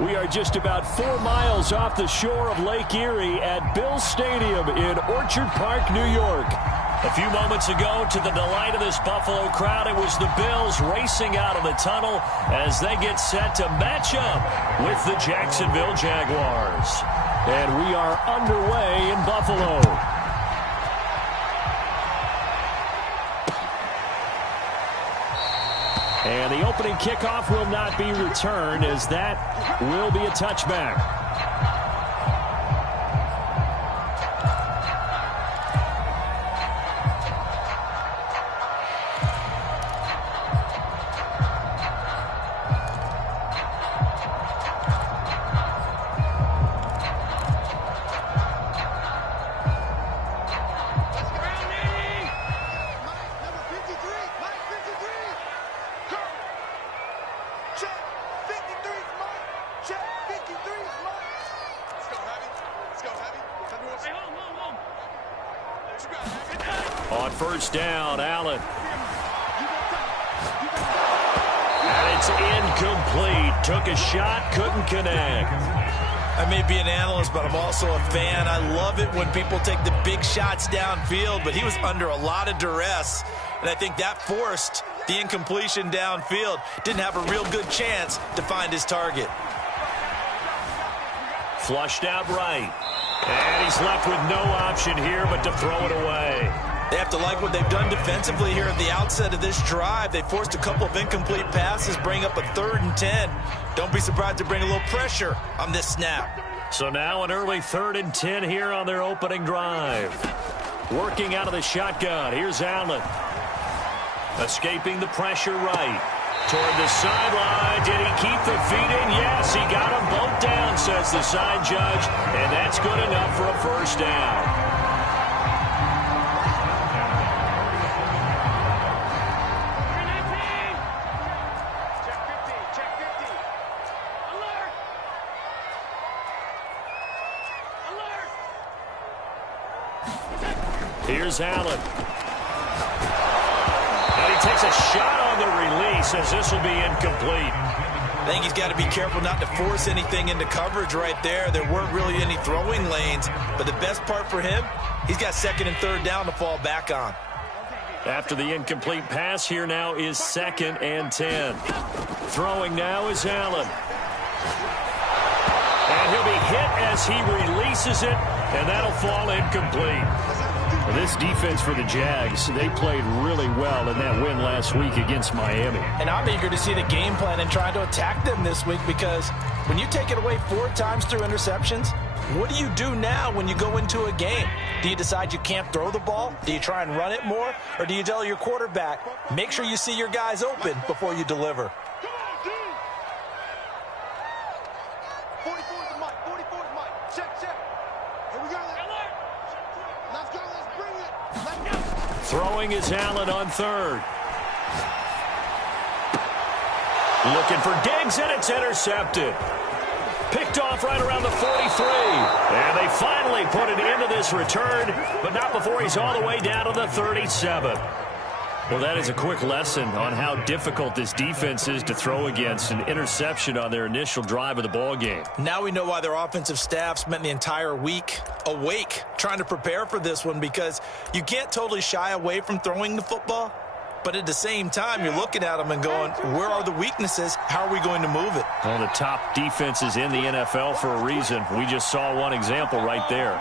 We are just about 4 miles off the shore of Lake Erie at Bills Stadium in Orchard Park, New York. A few moments ago, to the delight of this Buffalo crowd, it was the Bills racing out of the tunnel as they get set to match up with the Jacksonville Jaguars. And we are underway in Buffalo. And the opening kickoff will not be returned, as that will be a touchback. On first down, Allen. And it's incomplete. Took a shot, couldn't connect. I may be an analyst, but I'm also a fan. I love it when people take the big shots downfield, but he was under a lot of duress, and I think that forced the incompletion downfield. Didn't have a real good chance to find his target. Flushed out right. And he's left with no option here but to throw it away. They have to like what they've done defensively here at the outset of this drive. They forced a couple of incomplete passes, bring up a 3rd and 10. Don't be surprised to bring a little pressure on this snap. So now an early 3rd and 10 here on their opening drive. Working out of the shotgun. Here's Allen. Escaping the pressure right. Toward the sideline. Did he keep the feet in? Yes, he got them both down, says the side judge. And that's good enough for a first down. Here's Allen. And he takes a shot on the release as this will be incomplete. I think he's got to be careful not to force anything into coverage right there. There weren't really any throwing lanes, but the best part for him, he's got 2nd and 3rd down to fall back on. After the incomplete pass, here now is 2nd and 10. Throwing now is Allen. And he'll be hit as he releases it, and that'll fall incomplete. Well, this defense for the Jags, they played really well in that win last week against Miami. And I'm eager to see the game plan and try to attack them this week, because when you take it away 4 times through interceptions, what do you do now when you go into a game? Do you decide you can't throw the ball? Do you try and run it more? Or do you tell your quarterback, make sure you see your guys open before you deliver? Throwing is Allen on 3rd. Looking for Diggs, and it's intercepted. Picked off right around the 43. And they finally put an end to this return, but not before he's all the way down to the 37. Well, that is a quick lesson on how difficult this defense is to throw against. An interception on their initial drive of the ball game. Now we know why their offensive staff spent the entire week awake trying to prepare for this one, because you can't totally shy away from throwing the football, but at the same time you're looking at them and going, where are the weaknesses? How are we going to move it? One of the top defenses in the NFL for a reason. We just saw one example right there.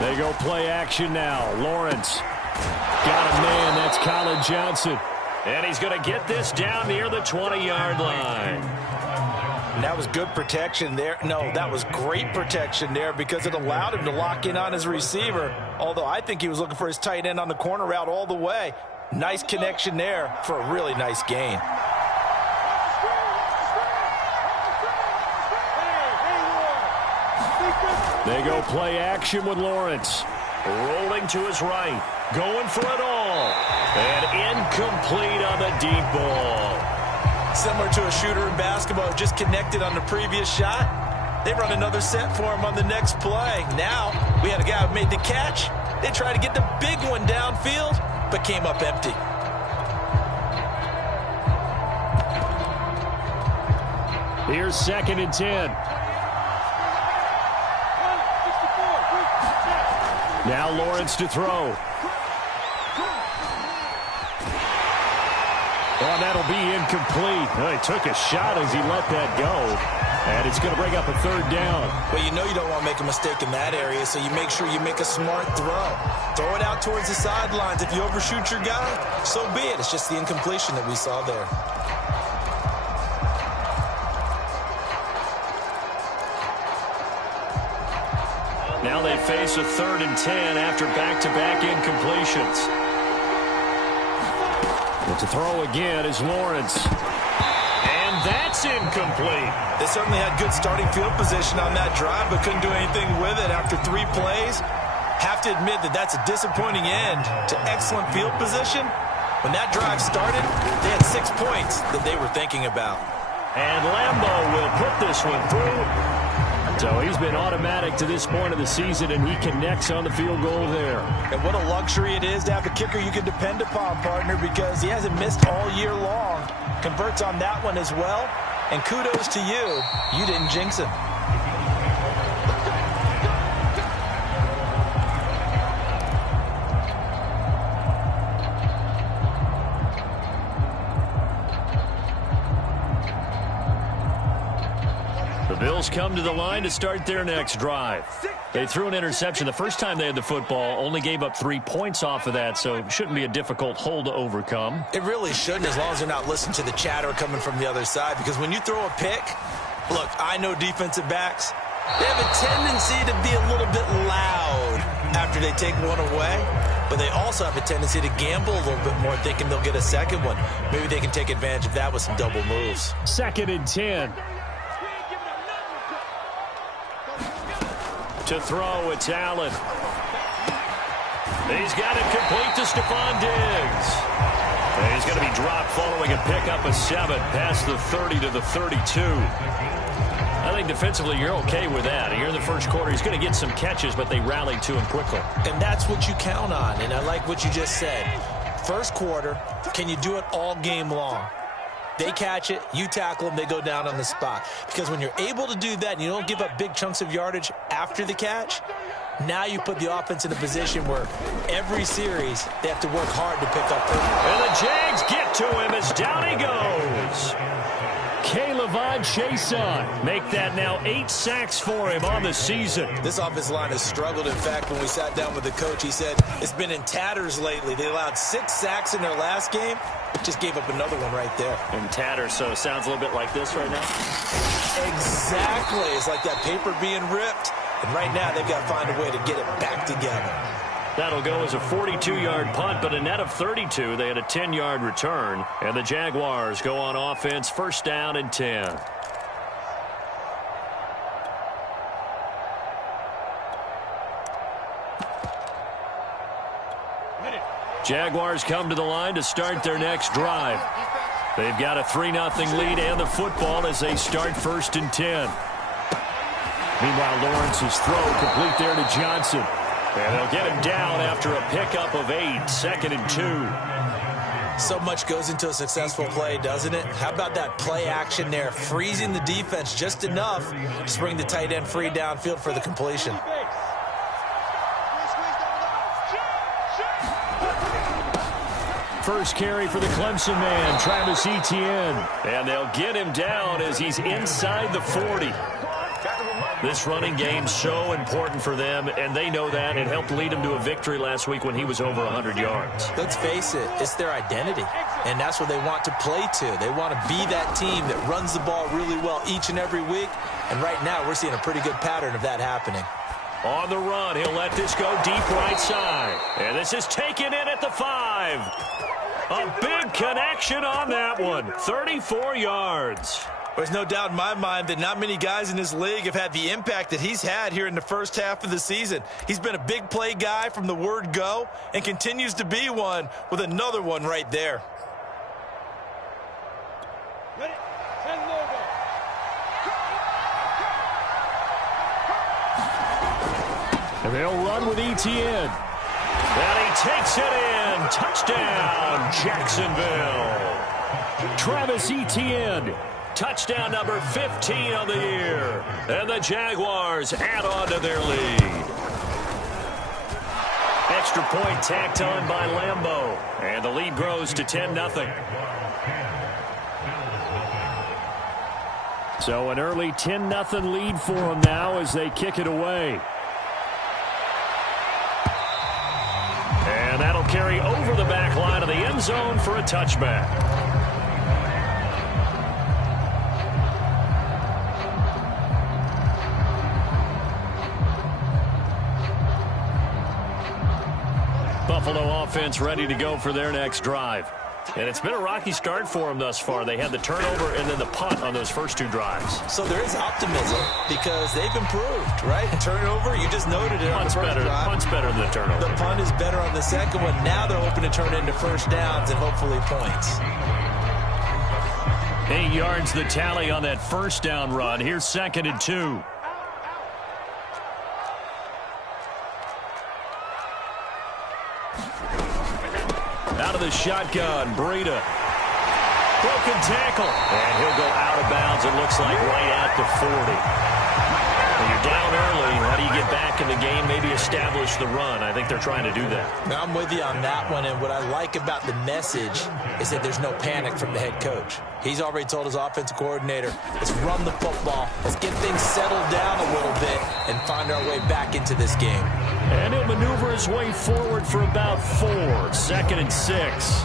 They go play action now. Lawrence. Got a man, that's Colin Johnson. And he's going to get this down near the 20-yard line. And that was good protection there. No, that was great protection there, because it allowed him to lock in on his receiver. Although I think he was looking for his tight end on the corner route all the way. Nice connection there for a really nice gain. They go play action with Lawrence. Rolling to his right. Going for it all. And incomplete on the deep ball. Similar to a shooter in basketball, just connected on the previous shot. They run another set for him on the next play. Now, we had a guy who made the catch. They tried to get the big one downfield, but came up empty. Here's 2nd and 10. Now Lawrence to throw. Oh, that'll be incomplete. Oh, he took a shot as he let that go. And it's going to bring up a 3rd down. Well, you know you don't want to make a mistake in that area, so you make sure you make a smart throw. Throw it out towards the sidelines. If you overshoot your guy, so be it. It's just the incompletion that we saw there. Now they face a 3rd and 10 after back-to-back incompletions. And to throw again is Lawrence. And that's incomplete. They certainly had good starting field position on that drive, but couldn't do anything with it after 3 plays. Have to admit that that's a disappointing end to excellent field position. When that drive started, they had 6 points that they were thinking about. And Lambo will put this one through. So he's been automatic to this point of the season, and he connects on the field goal there. And what a luxury it is to have a kicker you can depend upon, partner, because he hasn't missed all year long. Converts on that one as well. And kudos to you. You didn't jinx him. The Bills come to the line to start their next drive. They threw an interception the first time they had the football, only gave up 3 points off of that, so it shouldn't be a difficult hole to overcome. It really shouldn't, as long as they're not listening to the chatter coming from the other side, because when you throw a pick, look, I know defensive backs, they have a tendency to be a little bit loud after they take one away, but they also have a tendency to gamble a little bit more, thinking they'll get a second one. Maybe they can take advantage of that with some double moves. 2nd and 10. To throw, it's Allen. He's got it complete to Stephon Diggs. And he's going to be dropped following a pickup of 7 past the 30 to the 32. I think defensively you're okay with that. Here in the first quarter, he's going to get some catches, but they rallied to him quickly. And that's what you count on, and I like what you just said. First quarter, can you do it all game long? They catch it, you tackle them, they go down on the spot. Because when you're able to do that and you don't give up big chunks of yardage after the catch, now you put the offense in a position where every series they have to work hard to pick up. And the Jags get to him as down he goes. K'Lavon Chaisson make that now 8 sacks for him on the season. This offensive line has struggled. In fact, when we sat down with the coach, he said it's been in tatters lately. They allowed 6 sacks in their last game. Just gave up another one right there. In tatters, so it sounds a little bit like this right now. Exactly. It's like that paper being ripped. And right now, they've got to find a way to get it back together. That'll go as a 42-yard punt, but a net of 32. They had a 10-yard return. And the Jaguars go on offense, 1st down and 10. Jaguars come to the line to start their next drive. They've got a 3-0 lead and the football as they start 1st and 10. Meanwhile, Lawrence's throw complete there to Johnson. And they'll get him down after a pickup of 8, 2nd and 2. So much goes into a successful play, doesn't it? How about that play action there, freezing the defense just enough to bring the tight end free downfield for the completion. First carry for the Clemson man, Travis Etienne. And they'll get him down as he's inside the 40. This running game's so important for them, and they know that. It helped lead them to a victory last week when he was over 100 yards. Let's face it, it's their identity, and that's what they want to play to. They want to be that team that runs the ball really well each and every week, and right now we're seeing a pretty good pattern of that happening. On the run, he'll let this go deep right side. And this is taken in at the 5. A big connection on that one, 34 yards. There's no doubt in my mind that not many guys in this league have had the impact that he's had here in the first half of the season. He's been a big play guy from the word go and continues to be one with another one right there. And they'll run with Etienne. And he takes it in. Touchdown, Jacksonville. Travis Etienne Touchdown number 15 on the year. And the Jaguars add on to their lead. Extra point tacked on by Lambeau. And the lead grows to 10-0. So an early 10-0 lead for them now as they kick it away. And that'll carry over the back line of the end zone for a touchback. Buffalo offense ready to go for their next drive. And it's been a rocky start for them thus far. They had the turnover and then the punt on those first two drives. So there is optimism because they've improved, right? Turnover, you just noted it on the first drive. Punt's better than the turnover. The punt is better on the second one. Now they're hoping to turn it into first downs and hopefully points. 8 yards the tally on that first down run. Here's 2nd and 2. Out of the shotgun, Breida. Broken tackle. And he'll go out of bounds, it looks like, right at the 40. When you're down early, how do you get back in the game, maybe establish the run? I think they're trying to do that. Now, I'm with you on that one, and what I like about the message is that there's no panic from the head coach. He's already told his offensive coordinator, let's run the football, let's get things settled down a little bit and find our way back into this game. And he'll maneuver his way forward for about 4. 2nd and 6.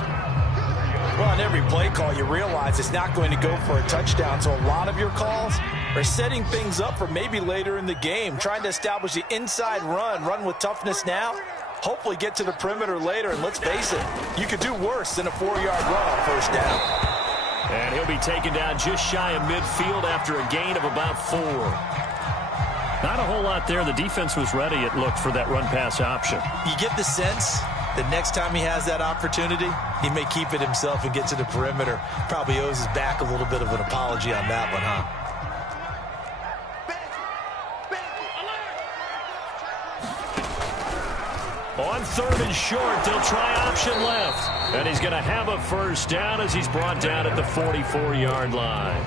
Well, on every play call, you realize it's not going to go for a touchdown, so a lot of your calls are setting things up for maybe later in the game, trying to establish the inside run with toughness now, hopefully get to the perimeter later, and let's face it, you could do worse than a 4-yard run on first down. And he'll be taken down just shy of midfield after a gain of about 4. Not a whole lot there. The defense was ready, it looked, for that run-pass option. You get the sense that next time he has that opportunity, he may keep it himself and get to the perimeter. Probably owes his back a little bit of an apology on that one, huh? On 3rd and short, they'll try option left. And he's going to have a first down as he's brought down at the 44-yard line.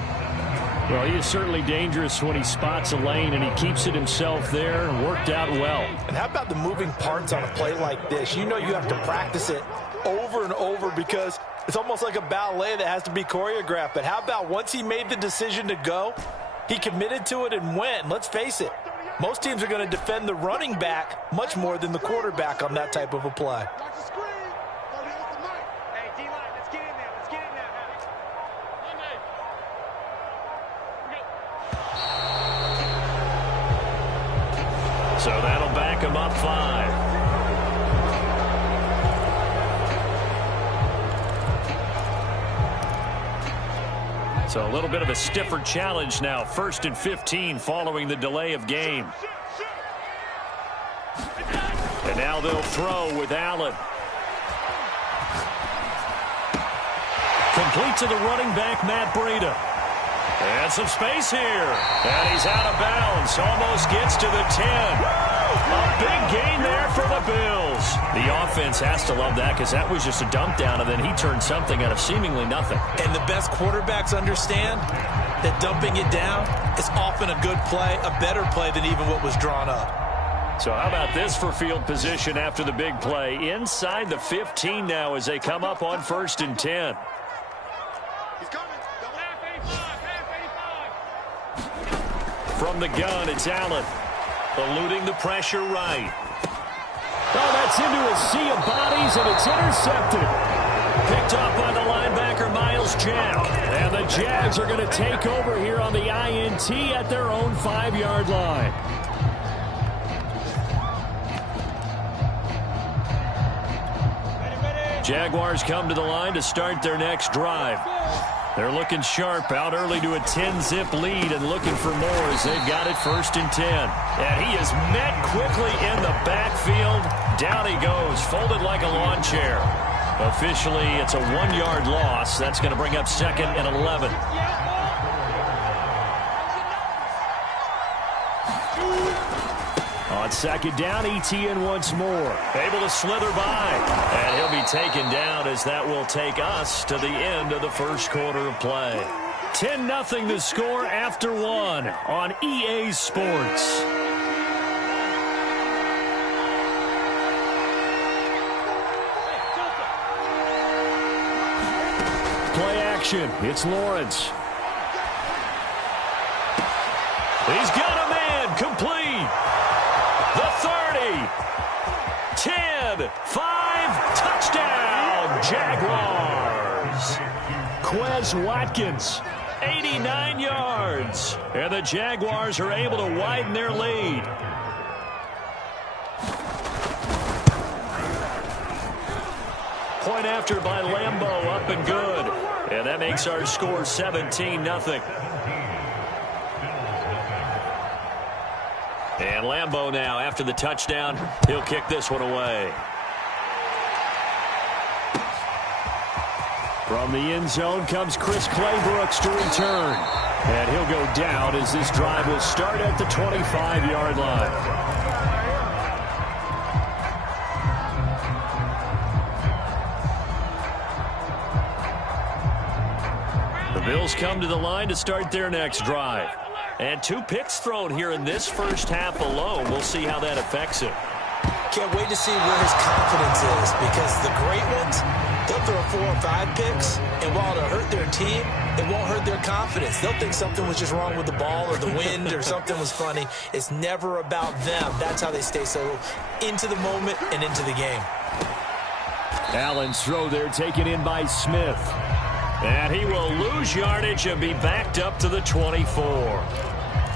Well, he is certainly dangerous when he spots a lane, and he keeps it himself there and worked out well. And how about the moving parts on a play like this? You know you have to practice it over and over because it's almost like a ballet that has to be choreographed. But how about once he made the decision to go, he committed to it and went. And let's face it, most teams are going to defend the running back much more than the quarterback on that type of a play. So that'll back him up 5. So a little bit of a stiffer challenge now. 1st and 15 following the delay of game. And now they'll throw with Allen. Complete to the running back, Matt Breida. And some space here. And he's out of bounds. Almost gets to the 10. A big gain there for the Bills. The offense has to love that because that was just a dump down, and then he turned something out of seemingly nothing. And the best quarterbacks understand that dumping it down is often a good play, a better play than even what was drawn up. So how about this for field position after the big play? Inside the 15 now as they come up on 1st and 10. From the gun, it's Allen. Eluding the pressure right. Oh, that's into a sea of bodies, and it's intercepted. Picked up by the linebacker, Miles Jack. And the Jags are going to take over here on the INT at their own 5-yard line. Jaguars come to the line to start their next drive. They're looking sharp, out early to a 10-zip lead and looking for more as they've got it 1st and 10. And he is met quickly in the backfield. Down he goes, folded like a lawn chair. Officially, it's a 1-yard loss. That's going to bring up 2nd and 11. On 2nd down, ETN once more. Able to slither by. And he'll be taken down as that will take us to the end of the 1st quarter of play. 10-0 the score after one on EA Sports. Play action. It's Lawrence. He's got a man. Complete. The 30. 10. 5. Touchdown. Jaguars. Quez Watkins. 89 yards. And the Jaguars are able to widen their lead. Point after by Lambeau, up and good. And that makes our score 17-0. And Lambeau now, after the touchdown, he'll kick this one away. From the end zone comes Chris Claybrooks to return. And he'll go down as this drive will start at the 25-yard line. The Bills come to the line to start their next drive. And 2 picks thrown here in this first half alone. We'll see how that affects him. Can't wait to see where his confidence is, because the great ones, they'll throw 4 or 5 picks, and while it'll hurt their team, it won't hurt their confidence. They'll think something was just wrong with the ball or the wind or something was funny. It's never about them. That's how they stay so into the moment and into the game. Allen's throw there taken in by Smith. And he will lose yardage and be backed up to the 24.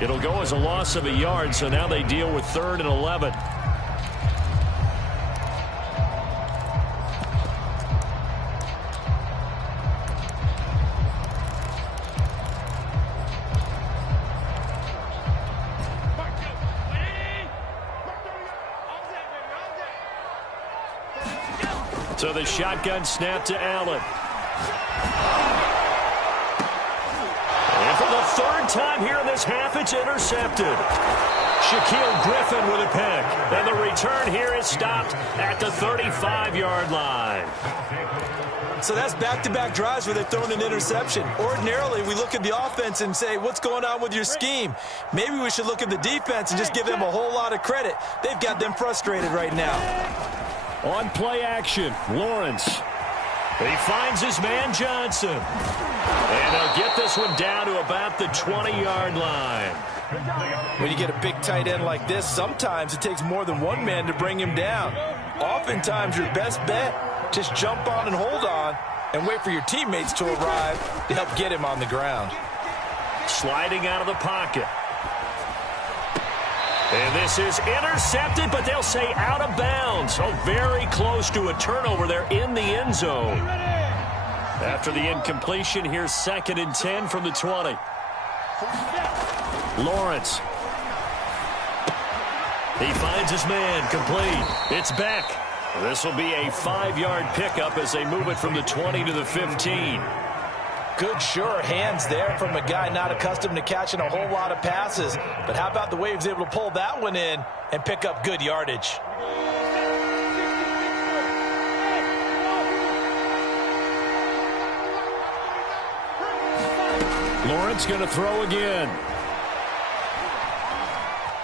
It'll go as a loss of a yard, so now they deal with 3rd and 11. So the shotgun snap to Allen. And for the 3rd time here in this half, it's intercepted. Shaquille Griffin with a pick. And the return here is stopped at the 35-yard line. So that's back-to-back drives where they've thrown an interception. Ordinarily, we look at the offense and say, what's going on with your scheme? Maybe we should look at the defense and just give them a whole lot of credit. They've got them frustrated right now. On play action, Lawrence. He finds his man Johnson. And they'll get this one down to about the 20-yard line. When you get a big tight end like this, sometimes it takes more than one man to bring him down. Oftentimes, your best bet, just jump on and hold on and wait for your teammates to arrive to help get him on the ground. Sliding out of the pocket. And this is intercepted, but they'll say out of bounds. Oh, very close to a turnover there in the end zone. After the incompletion, here's 2nd and 10 from the 20. Lawrence. He finds his man, complete. It's Beck. This will be a 5-yard pickup as they move it from the 20 to the 15. Good, sure hands there from a guy not accustomed to catching a whole lot of passes. But how about the way he was able to pull that one in and pick up good yardage? Lawrence going to throw again.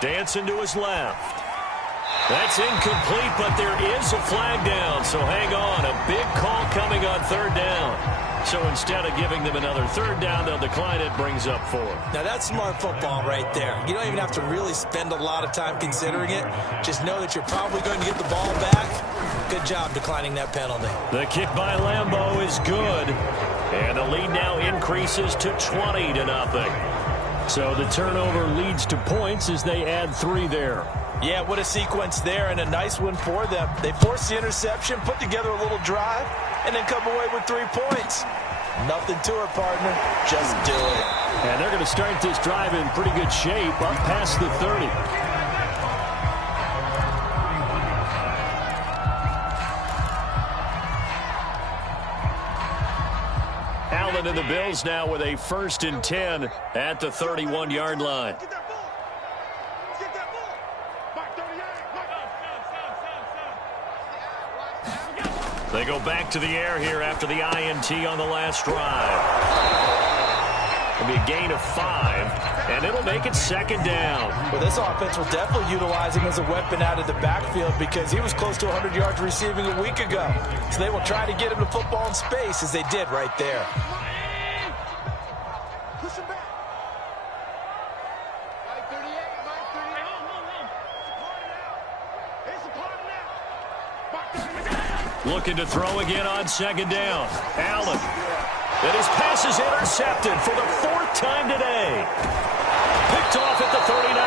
Dancing to his left. That's incomplete, but there is a flag down, so hang on. A big call coming on 3rd down. So instead of giving them another 3rd down, they'll decline it, brings up 4. Now that's smart football right there. You don't even have to really spend a lot of time considering it. Just know that you're probably going to get the ball back. Good job declining that penalty. The kick by Lambeau is good. And the lead now increases to 20-0. So the turnover leads to points as they add 3 there. Yeah, what a sequence there, and a nice one for them. They force the interception, put together a little drive, and then come away with 3 points. Nothing to it, partner. Just do it. And they're going to start this drive in pretty good shape up past the 30. Allen and the Bills now with a 1st and 10 at the 31-yard line. They go back to the air here after the INT on the last drive. It'll be a gain of 5, and it'll make it second down. Well, this offense will definitely utilize him as a weapon out of the backfield because he was close to 100 yards receiving a week ago. So they will try to get him the football in space as they did right there. Looking to throw again on second down. Allen. And his pass is intercepted for the 4th time today. Picked off at the 39.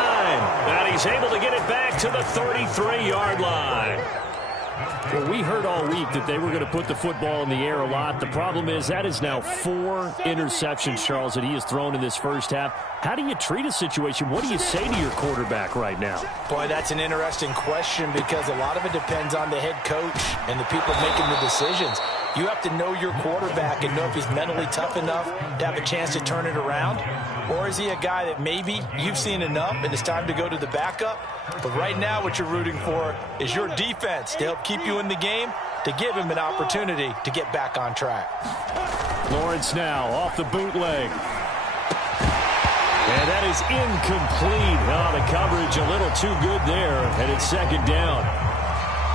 And he's able to get it back to the 33-yard line. Well, we heard all week that they were going to put the football in the air a lot. The problem is that is now 4 interceptions, Charles, that he has thrown in this first half. How do you treat a situation? What do you say to your quarterback right now? Boy, that's an interesting question because a lot of it depends on the head coach and the people making the decisions. You have to know your quarterback and know if he's mentally tough enough to have a chance to turn it around. Or is he a guy that maybe you've seen enough and it's time to go to the backup? But right now what you're rooting for is your defense to help keep you in the game, to give him an opportunity to get back on track. Lawrence now off the bootleg. And that is incomplete. Oh, the coverage a little too good there, and it's second down.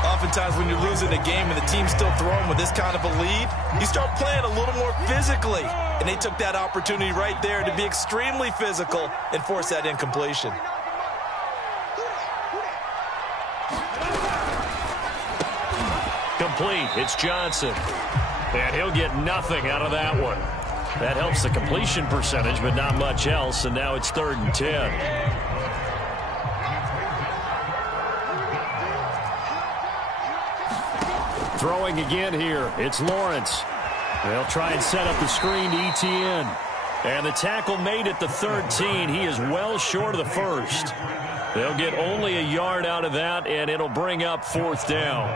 Oftentimes when you're losing a game and the team's still throwing with this kind of a lead, you start playing a little more physically. And they took that opportunity right there to be extremely physical and force that incompletion. Complete. It's Johnson. And he'll get nothing out of that one. That helps the completion percentage, but not much else. And now it's 3rd and 10. Throwing again here. It's Lawrence. They'll try and set up the screen to Etienne. And the tackle made at the 13. He is well short of the first. They'll get only a yard out of that, and it'll bring up 4th down.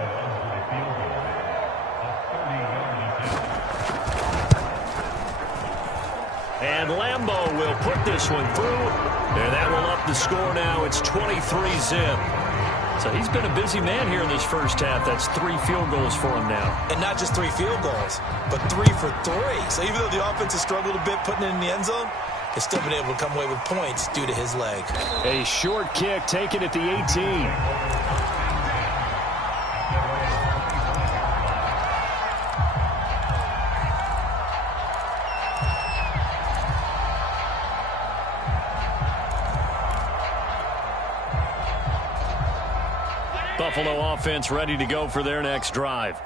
And Lambo will put this one through, and that will up the score now. It's 23-zip. So he's been a busy man here in this first half. That's 3 field goals for him now. And not just 3 field goals, but 3 for 3. So even though the offense has struggled a bit putting it in the end zone, they've still been able to come away with points due to his leg. A short kick taken at the 18. Buffalo offense ready to go for their next drive.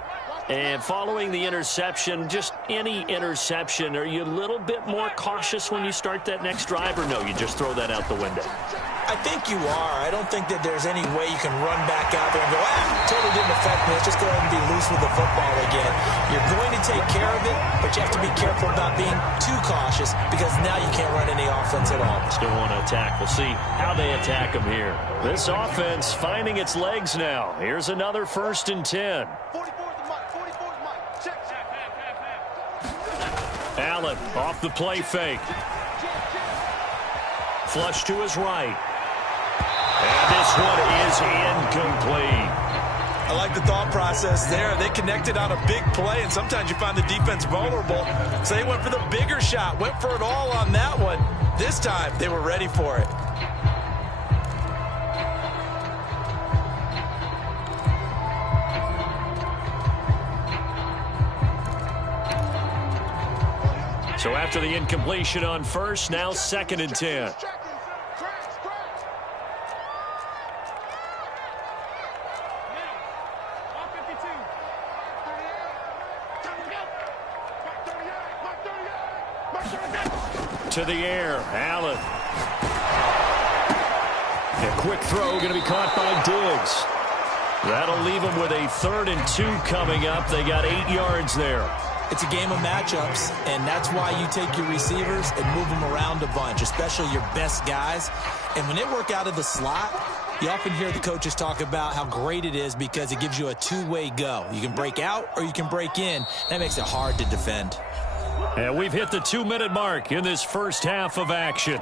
And following the interception, just any interception, are you a little bit more cautious when you start that next drive, or no, you just throw that out the window? I think you are. I don't think that there's any way you can run back out there and go, totally didn't affect me. Let's just go ahead and be loose with the football again. You're going to take care of it, but you have to be careful about being too cautious because now you can't run any offense at all. Still want to attack. We'll see how they attack them here. This offense finding its legs now. Here's another 1st and 10. Allen off the play fake. Flush to his right. And this one is incomplete. I like the thought process there. They connected on a big play, and sometimes you find the defense vulnerable. So they went for the bigger shot, went for it all on that one. This time, they were ready for it. So after the incompletion on first, now 2nd and 10. To the air, Allen. A quick throw going to be caught by Diggs. That'll leave them with a 3rd and 2 coming up. They got 8 yards there. It's a game of matchups, and that's why you take your receivers and move them around a bunch, especially your best guys. And when they work out of the slot, you often hear the coaches talk about how great it is because it gives you a two-way go. You can break out or you can break in. That makes it hard to defend. And we've hit the 2-minute mark in this first half of action.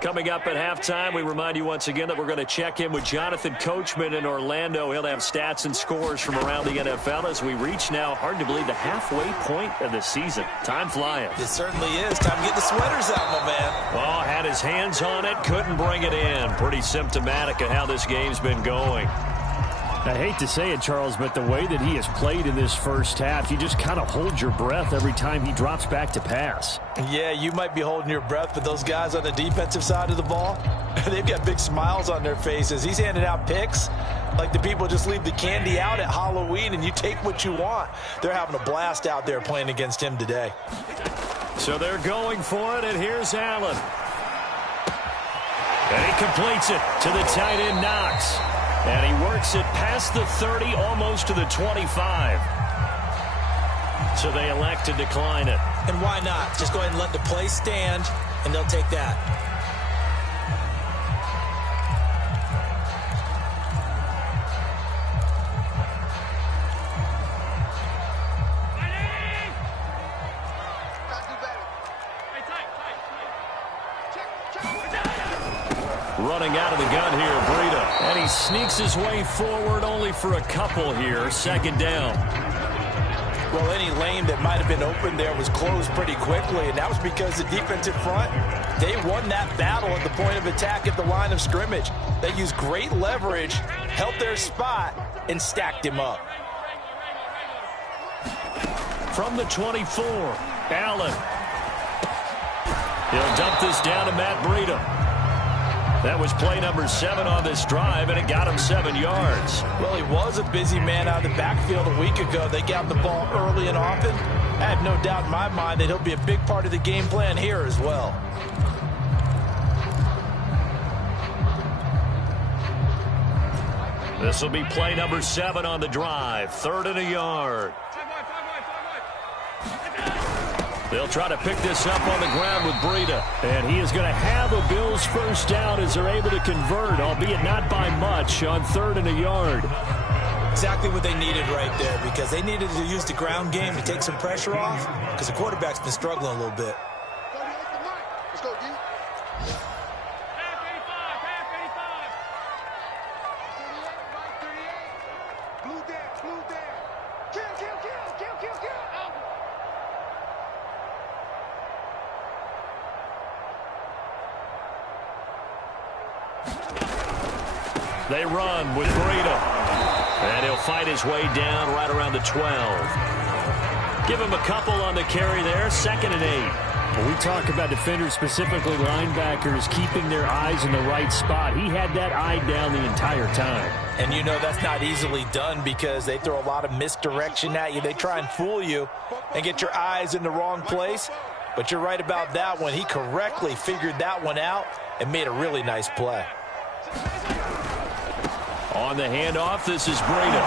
Coming up at halftime, we remind you once again that we're going to check in with Jonathan Coachman in Orlando. He'll have stats and scores from around the NFL as we reach now, hard to believe, the halfway point of the season. Time flying. It certainly is. Time to get the sweaters out, my man. Oh, had his hands on it, couldn't bring it in. Pretty symptomatic of how this game's been going. I hate to say it, Charles, but the way that he has played in this first half, you just kind of hold your breath every time he drops back to pass. Yeah, you might be holding your breath, but those guys on the defensive side of the ball, they've got big smiles on their faces. He's handing out picks like the people just leave the candy out at Halloween and you take what you want. They're having a blast out there playing against him today. So they're going for it, and here's Allen. And he completes it to the tight end, Knox. And he works it past the 30, almost to the 25. So they elect to decline it. And why not? Just go ahead and let the play stand, and they'll take that. Running out of the gun here, Breida. And he sneaks his way forward only for a couple here. Second down. Well, any lane that might have been open there was closed pretty quickly, and that was because the defensive front, they won that battle at the point of attack at the line of scrimmage. They used great leverage, held their spot, and stacked him up. From the 24, Allen. He'll dump this down to Matt Breida. That was play number 7 on this drive, and it got him 7 yards. Well, he was a busy man out of the backfield a week ago. They got the ball early and often. I have no doubt in my mind that he'll be a big part of the game plan here as well. This will be play number 7 on the drive. 3rd and a yard. They'll try to pick this up on the ground with Breida. And he is going to have a Bills first down as they're able to convert, albeit not by much, on 3rd and a yard. Exactly what they needed right there, because they needed to use the ground game to take some pressure off, because the quarterback's been struggling a little bit. Let's go, D. Blue down, blue down. Kill, kill, kill, kill, kill, kill. They run with Breida. And he'll fight his way down right around the 12. Give him a couple on the carry there. 2nd and 8. When we talk about defenders, specifically linebackers, keeping their eyes in the right spot, he had that eye down the entire time. And you know that's not easily done because they throw a lot of misdirection at you. They try and fool you and get your eyes in the wrong place. But you're right about that one. He correctly figured that one out and made a really nice play. On the handoff, this is Breida.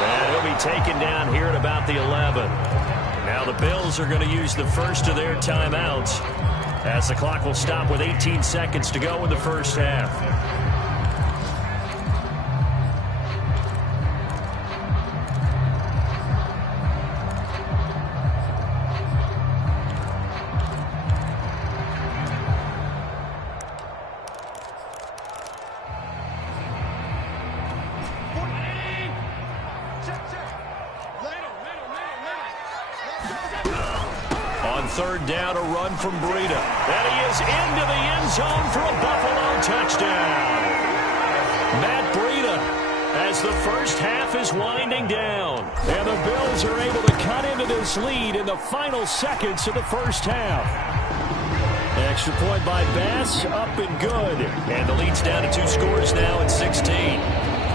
And he'll be taken down here at about the 11. Now the Bills are going to use the first of their timeouts as the clock will stop with 18 seconds to go in the first half. Third down, a run from Breida. And he is into the end zone for a Buffalo touchdown. Matt Breida as the first half is winding down. And the Bills are able to cut into this lead in the final seconds of the first half. Extra point by Bass, up and good. And the lead's down to 2 scores now at 16.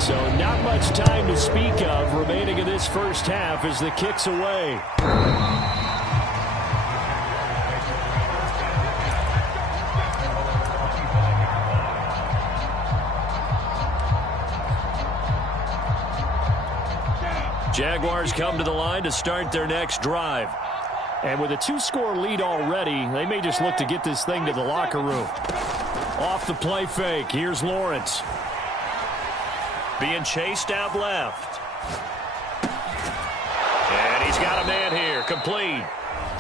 So not much time to speak of remaining in this first half as the kick's away. Jaguars come to the line to start their next drive. And with a 2-score lead already, they may just look to get this thing to the locker room. Off the play fake, here's Lawrence. Being chased out left. And he's got a man here, complete.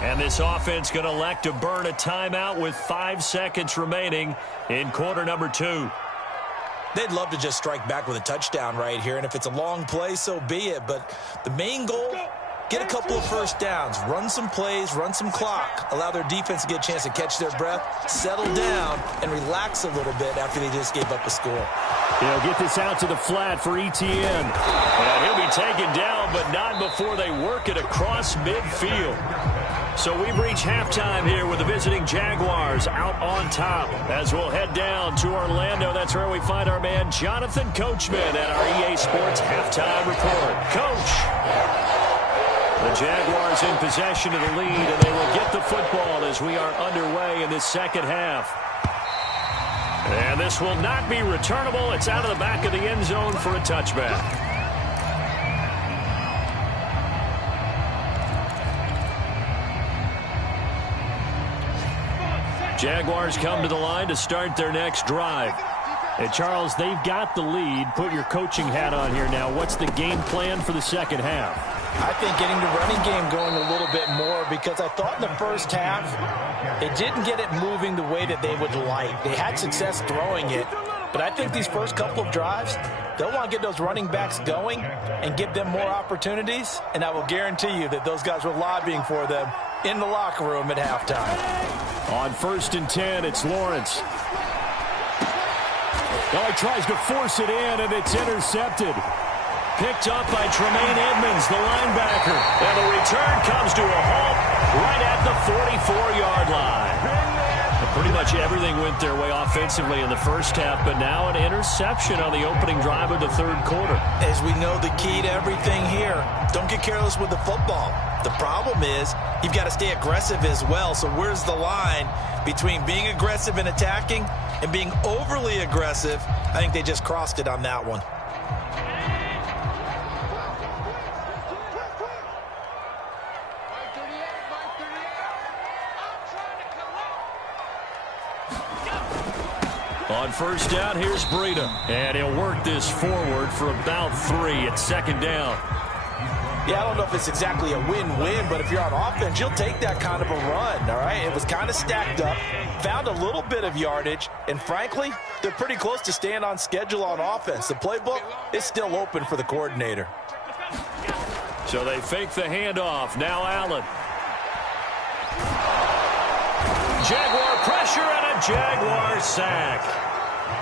And this offense going to elect to burn a timeout with 5 seconds remaining in quarter number 2. They'd love to just strike back with a touchdown right here, and if it's a long play, so be it. But the main goal, get a couple of first downs, run some plays, run some clock, allow their defense to get a chance to catch their breath, settle down, and relax a little bit after they just gave up a score. They'll get this out to the flat for Etienne. And he'll be taken down, but not before they work it across midfield. So we've reached halftime here with the visiting Jaguars out on top. As we'll head down to Orlando, that's where we find our man Jonathan Coachman at our EA Sports Halftime Report. Coach, the Jaguars in possession of the lead, and they will get the football as we are underway in this second half. And this will not be returnable. It's out of the back of the end zone for a touchback. Jaguars come to the line to start their next drive. And Charles, they've got the lead. Put your coaching hat on here now. What's the game plan for the second half? I think getting the running game going a little bit more, because I thought in the first half they didn't get it moving the way that they would like. They had success throwing it, but I think these first couple of drives, they'll want to get those running backs going and give them more opportunities, and I will guarantee you that those guys were lobbying for them in the locker room at halftime. On 1st and 10, it's Lawrence. Oh, he tries to force it in, and it's intercepted. Picked up by Tremaine Edmonds, the linebacker. And the return comes to a halt right at the 44-yard line. Pretty much everything went their way offensively in the first half, but now an interception on the opening drive of the third quarter. As we know, the key to everything here, don't get careless with the football. The problem is you've got to stay aggressive as well. So where's the line between being aggressive and attacking and being overly aggressive? I think they just crossed it on that one. On first down, here's Breida. And he'll work this forward for about 3 at second down. Yeah, I don't know if it's exactly a win-win, but if you're on offense, you'll take that kind of a run, all right? It was kind of stacked up, found a little bit of yardage, and frankly, they're pretty close to staying on schedule on offense. The playbook is still open for the coordinator. So they fake the handoff. Now Allen. Jaguar pressure and a Jaguar sack.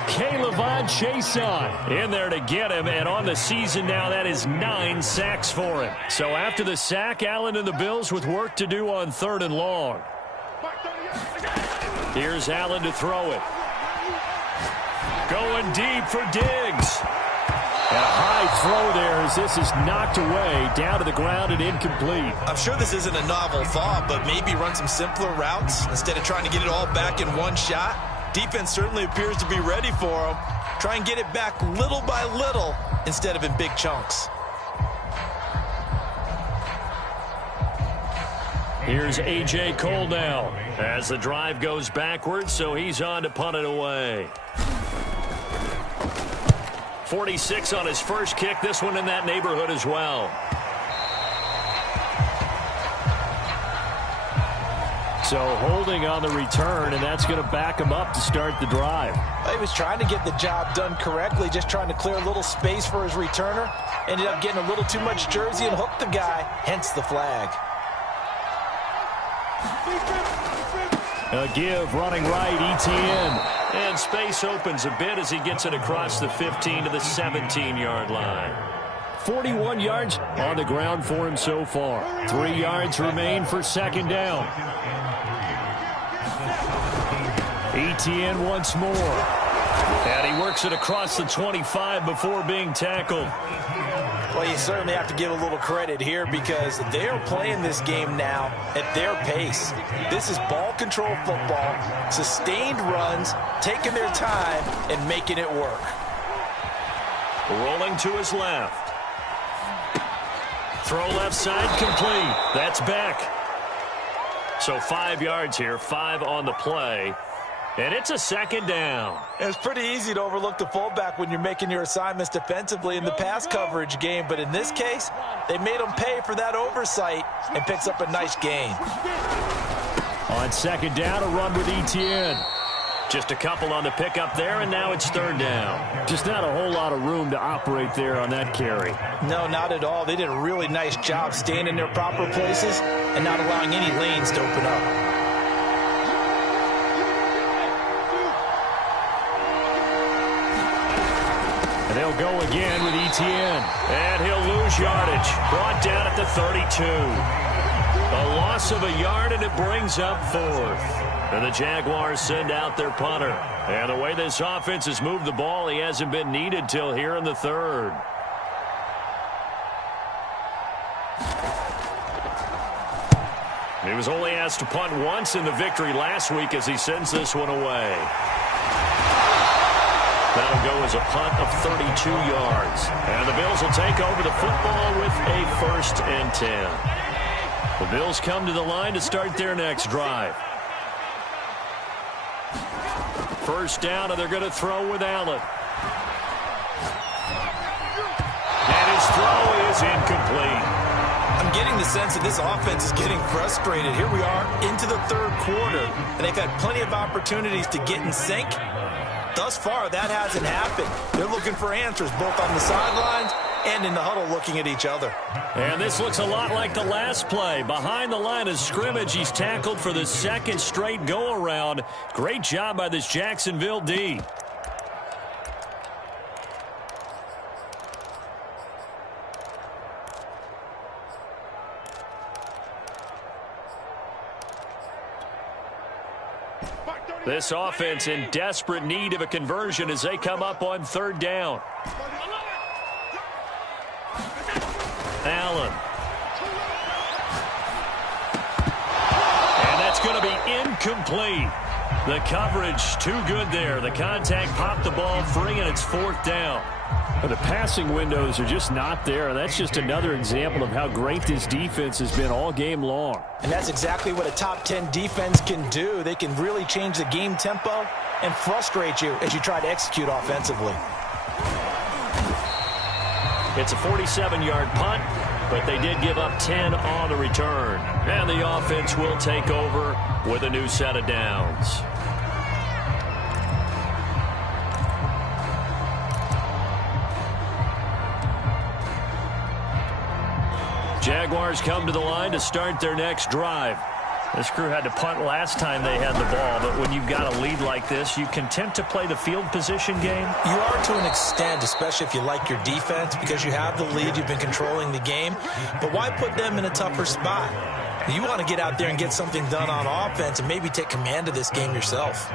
K'Lavon Chaisson in there to get him, and on the season now, that is 9 sacks for him. So after the sack, Allen and the Bills with work to do on 3rd and long. Here's Allen to throw it. Going deep for Diggs. And a high throw there as this is knocked away, down to the ground and incomplete. I'm sure this isn't a novel thought, but maybe run some simpler routes instead of trying to get it all back in one shot. Defense certainly appears to be ready for him. Try and get it back little by little instead of in big chunks. Here's A.J. Cole now as the drive goes backwards, so he's on to punt it away. 46 on his first kick. This one in that neighborhood as well. So holding on the return, and that's going to back him up to start the drive. He was trying to get the job done correctly, just trying to clear a little space for his returner. Ended up getting a little too much jersey and hooked the guy, hence the flag. A give running right, Etienne. And space opens a bit as he gets it across the 15 to the 17-yard line. 41 yards on the ground for him so far. 3 yards remain for second down. Etienne once more. And he works it across the 25 before being tackled. Well, you certainly have to give a little credit here because they are playing this game now at their pace. This is ball control football, sustained runs, taking their time and making it work. Rolling to his left. Throw left side complete. That's back. So 5 yards here, 5 on the play. And it's a second down. It's pretty easy to overlook the fullback when you're making your assignments defensively in the pass coverage game, but in this case, they made him pay for that oversight and picks up a nice gain. On second down, a run with Etienne. Just a couple on the pickup there, and now it's third down. Just not a whole lot of room to operate there on that carry. No, not at all. They did a really nice job staying in their proper places and not allowing any lanes to open up. And they'll go again with Etienne. And he'll lose yardage. Brought down at the 32. A loss of a yard, and it brings up fourth. And the Jaguars send out their punter. And the way this offense has moved the ball, he hasn't been needed till here in the third. He was only asked to punt once in the victory last week as he sends this one away. That'll go as a punt of 32 yards. And the Bills will take over the football with a 1st and 10. The Bills come to the line to start their next drive. First down, and they're going to throw with Allen. And his throw is incomplete. I'm getting the sense that this offense is getting frustrated. Here we are into the third quarter, and they've had plenty of opportunities to get in sync. Thus far, that hasn't happened. They're looking for answers both on the sidelines and in the huddle looking at each other. And this looks a lot like the last play. Behind the line of scrimmage, he's tackled for the second straight go-around. Great job by this Jacksonville D. This offense in desperate need of a conversion as they come up on third down. Allen. And that's going to be incomplete. The coverage too good there. The contact popped the ball free, and it's fourth down. The passing windows are just not there. That's just another example of how great this defense has been all game long. And that's exactly what a top 10 defense can do. They can really change the game tempo and frustrate you as you try to execute offensively. It's a 47-yard punt, but they did give up 10 on the return. And the offense will take over with a new set of downs. Jaguars come to the line to start their next drive. This crew had to punt last time they had the ball, but when you've got a lead like this, you content to play the field position game? You are to an extent, especially if you like your defense, because you have the lead, you've been controlling the game. But why put them in a tougher spot? You want to get out there and get something done on offense and maybe take command of this game yourself.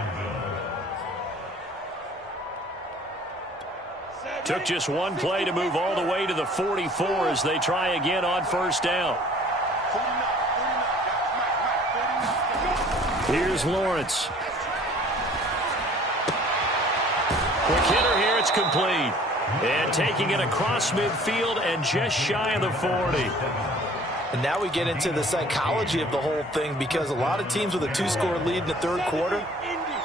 Took just one play to move all the way to the 44 as they try again on first down. Here's Lawrence. Quick hitter here, it's complete. And taking it across midfield and just shy of the 40. And now we get into the psychology of the whole thing, because a lot of teams with a 2-score lead in the third quarter,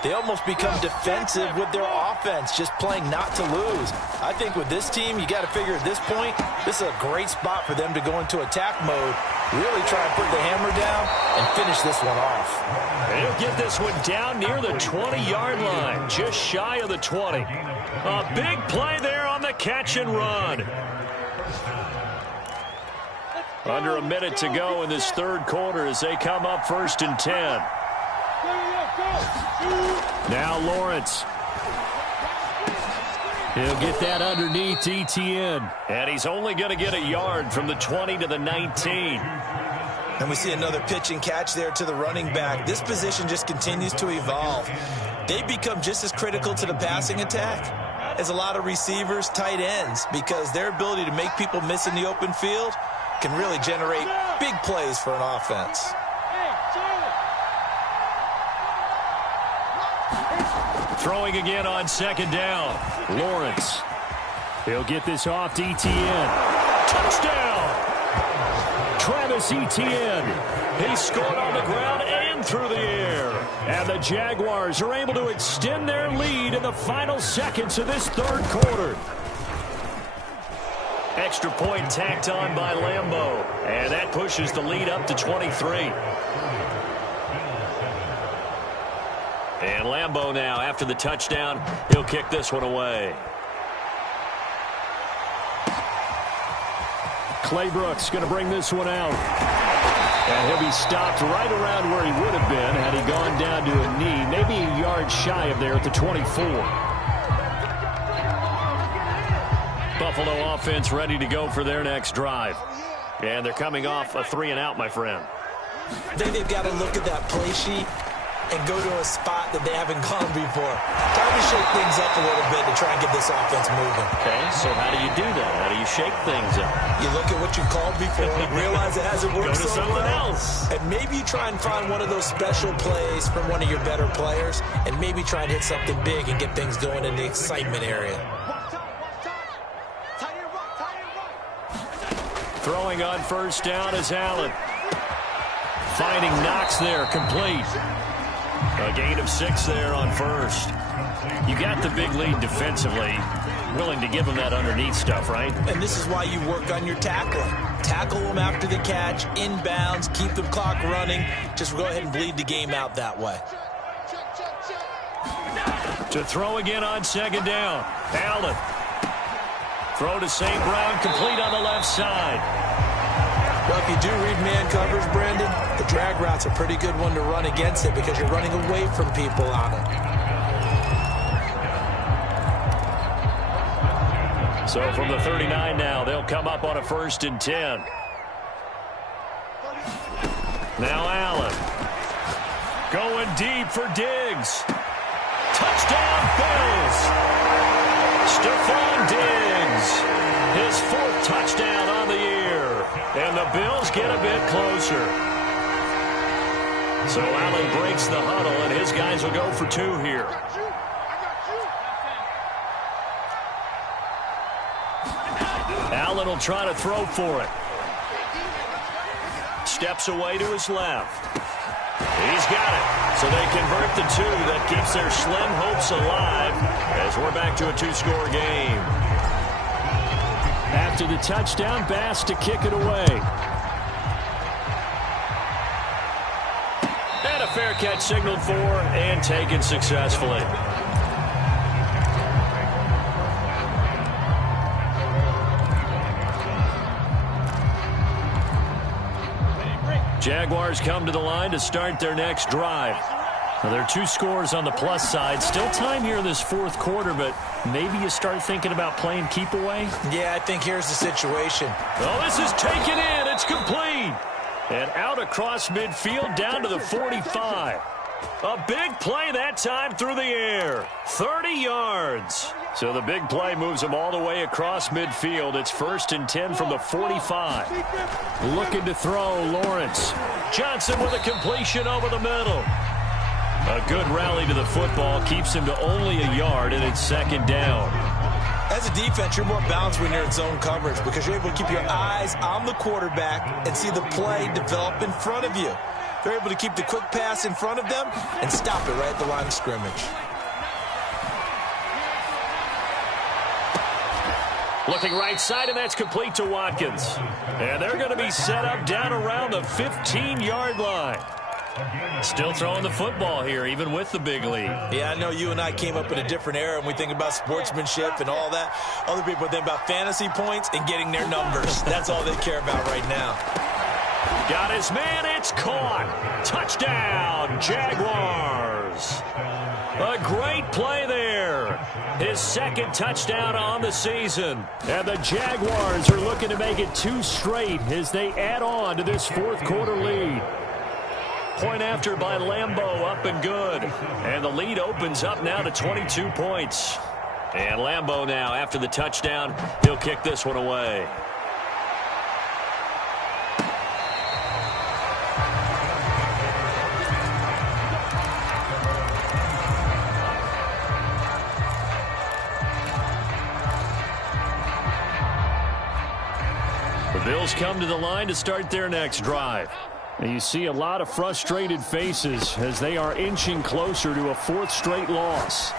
they almost become defensive with their offense, just playing not to lose. I think with this team, you got to figure at this point, this is a great spot for them to go into attack mode, really try and put the hammer down and finish this one off. They'll get this one down near the 20-yard line, just shy of the 20. A big play there on the catch and run. Under a minute to go in this third quarter as they come up 1st and 10. Now Lawrence. He'll get that underneath Etienne. And he's only going to get a yard from the 20 to the 19. And we see another pitch and catch there to the running back. This position just continues to evolve. They become just as critical to the passing attack as a lot of receivers, tight ends, because their ability to make people miss in the open field can really generate big plays for an offense. Throwing again on second down. Lawrence. He'll get this off to Etienne. Touchdown! Travis Etienne. He scored on the ground and through the air. And the Jaguars are able to extend their lead in the final seconds of this third quarter. Extra point tacked on by Lambeau. And that pushes the lead up to 23. And Lambeau now, after the touchdown, he'll kick this one away. Clay Brooks going to bring this one out. And he'll be stopped right around where he would have been had he gone down to a knee, maybe a yard shy of there at the 24. Buffalo offense ready to go for their next drive. And they're coming off a 3-and-out, my friend. I think they've got to look at that play sheet and go to a spot that they haven't gone before. Time to shake things up a little bit to try and get this offense moving. Okay, so how do you do that? How do you shake things up? You look at what you called before, realize it hasn't worked Go to so something well, else. and maybe you try and find one of those special plays from one of your better players, and maybe try and hit something big and get things going in the excitement area. Throwing on first down is Allen. Finding Knox there, complete. A gain of 6 there on first. You got the big lead defensively. Willing to give them that underneath stuff, right? And this is why you work on your tackling. Tackle them after the catch, inbounds, keep the clock running. Just go ahead and bleed the game out that way. To throw again on second down. Allen. Throw to St. Brown, complete on the left side. Well, if you do read man coverage, Brandon, the drag route's a pretty good one to run against it because you're running away from people on it. So from the 39 now, they'll come up on a 1st and 10. Now Allen. Going deep for Diggs. Touchdown Bills. Stephon Diggs. His 4th touchdown on the year. And the Bills get a bit closer. So Allen breaks the huddle, and his guys will go for 2 here. Allen will try to throw for it. Steps away to his left. He's got it. So they convert the 2. That keeps their slim hopes alive as we're back to a 2-score game. After the touchdown, Bass to kick it away. And a fair catch signaled for and taken successfully. Jaguars come to the line to start their next drive. Now, there are 2 scores on the plus side. Still time here in this 4th quarter, but maybe you start thinking about playing keep away? Yeah, I think here's the situation. Oh, this is taken in. It's complete. And out across midfield down to the 45. A big play that time through the air. 30 yards. So the big play moves them all the way across midfield. It's 1st and 10 from the 45. Looking to throw, Lawrence. Johnson with a completion over the middle. A good rally to the football keeps him to only a yard, and it's 2nd down. As a defense, you're more balanced when you're in zone coverage because you're able to keep your eyes on the quarterback and see the play develop in front of you. They're able to keep the quick pass in front of them and stop it right at the line of scrimmage. Looking right side, and that's complete to Watkins. And they're going to be set up down around the 15-yard line. Still throwing the football here, even with the big lead. Yeah, I know you and I came up in a different era, and we think about sportsmanship and all that. Other people think about fantasy points and getting their numbers. That's all they care about right now. Got his man, it's caught. Touchdown, Jaguars. A great play there. His 2nd touchdown on the season. And the Jaguars are looking to make it 2 straight as they add on to this 4th quarter lead. Point after by Lambeau, up and good. And the lead opens up now to 22 points. And Lambeau now, after the touchdown, he'll kick this one away. The Bills come to the line to start their next drive. And you see a lot of frustrated faces as they are inching closer to a 4th straight loss.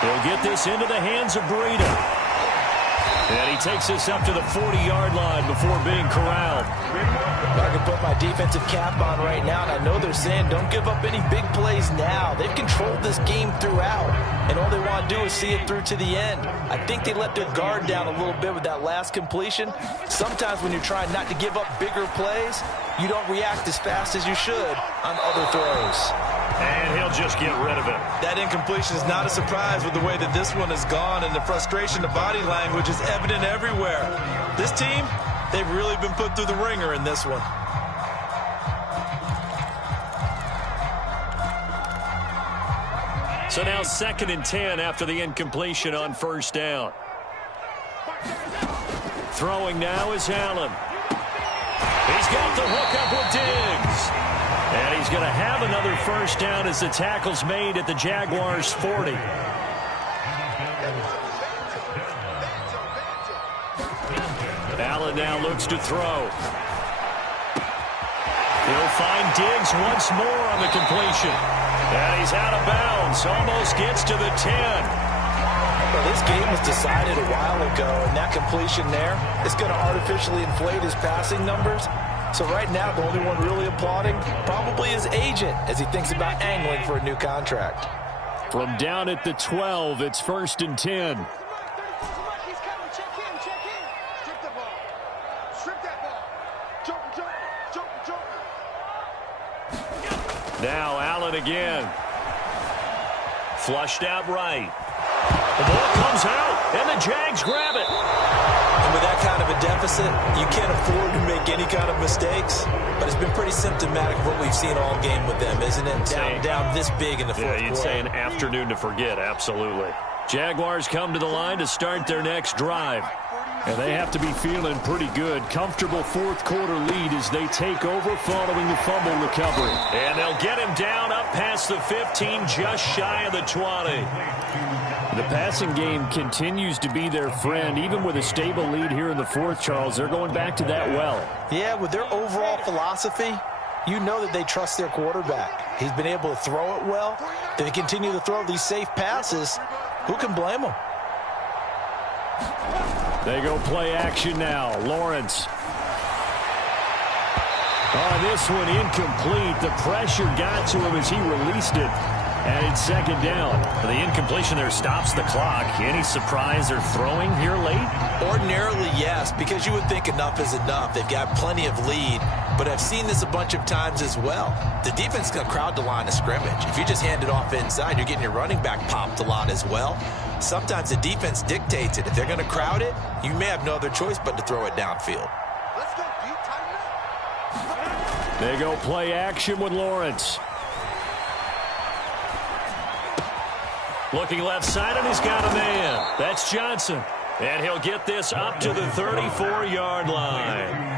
He'll get this into the hands of Breida. And he takes this up to the 40-yard line before being corralled. I can put my defensive cap on right now, and I know they're saying don't give up any big plays now. They've controlled this game throughout, and all they want to do is see it through to the end. I think they let their guard down a little bit with that last completion. Sometimes when you're trying not to give up bigger plays, you don't react as fast as you should on other throws. And he'll just get rid of it. That incompletion is not a surprise with the way that this one has gone, and the frustration, the body language is evident everywhere. This team, they've really been put through the ringer in this one. So now 2nd and 10 after the incompletion on 1st down. Throwing now is Allen. He's got the hook up with Diggs. And he's going to have another 1st down as the tackle's made at the Jaguars' 40. Allen now looks to throw. He'll find Diggs once more on the completion. And he's out of bounds. Almost gets to the 10. Well, this game was decided a while ago, and that completion there is going to artificially inflate his passing numbers. So right now, the only one really applauding probably his agent as he thinks about angling for a new contract. From down at the 12, it's 1st and 10. He's coming. Check in. Strip the ball. Strip that ball. Joker. Now Allen again. Flushed out right. The ball comes out, and the Jags grab it. And with that kind of a deficit, you can't afford to make any kind of mistakes. But it's been pretty symptomatic of what we've seen all game with them, isn't it? Down this big in the 4th quarter. You'd say an afternoon to forget, absolutely. Jaguars come to the line to start their next drive. And they have to be feeling pretty good. Comfortable 4th quarter lead as they take over following the fumble recovery. And they'll get him down up past the 15, just shy of the 20. The passing game continues to be their friend. Even with a stable lead here in the 4th, Charles, they're going back to that well. Yeah, with their overall philosophy, you know that they trust their quarterback. He's been able to throw it well. They continue to throw these safe passes. Who can blame them? They go play action now. Lawrence. Oh, this one incomplete. The pressure got to him as he released it. And it's 2nd down. The incompletion there stops the clock. Any surprise they're throwing here late? Ordinarily, yes, because you would think enough is enough. They've got plenty of lead, but I've seen this a bunch of times as well. The defense is going to crowd the line of scrimmage. If you just hand it off inside, you're getting your running back popped a lot as well. Sometimes the defense dictates it. If they're going to crowd it, you may have no other choice but to throw it downfield. Let's go deep, tighten up. They go play action with Lawrence. Looking left side, and he's got a man. That's Johnson. And he'll get this up to the 34-yard line.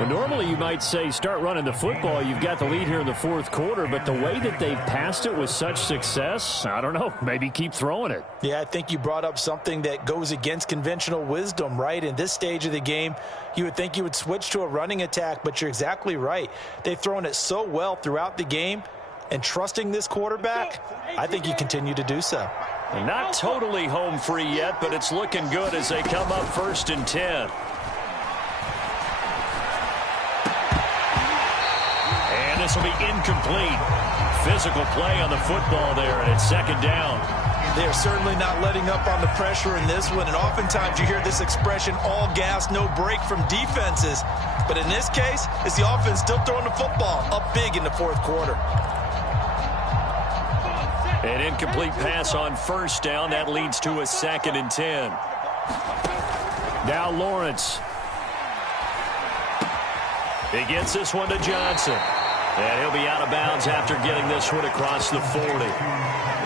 Well, normally you might say start running the football. You've got the lead here in the 4th quarter, but the way that they've passed it with such success, I don't know, maybe keep throwing it. Yeah, I think you brought up something that goes against conventional wisdom, right? In this stage of the game, you would think you would switch to a running attack, but you're exactly right. They've thrown it so well throughout the game, and trusting this quarterback, I think you continue to do so. And not totally home free yet, but it's looking good as they come up 1st and 10. And this will be incomplete. Physical play on the football there, and it's 2nd down. They are certainly not letting up on the pressure in this one, and oftentimes you hear this expression, all gas, no break from defenses. But in this case, it's the offense still throwing the football up big in the 4th quarter. An incomplete pass on 1st down. That leads to a 2nd and 10. Now Lawrence. He gets this one to Johnson. And he'll be out of bounds after getting this one across the 40.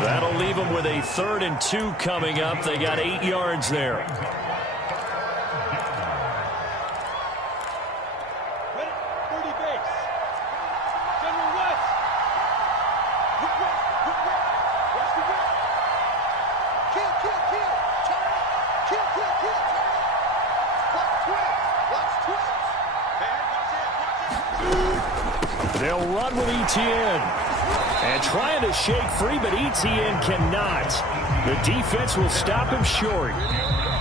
That'll leave him with a 3rd and 2 coming up. They got 8 yards there. They'll run with Etienne. And trying to shake free, but Etienne cannot. The defense will stop him short.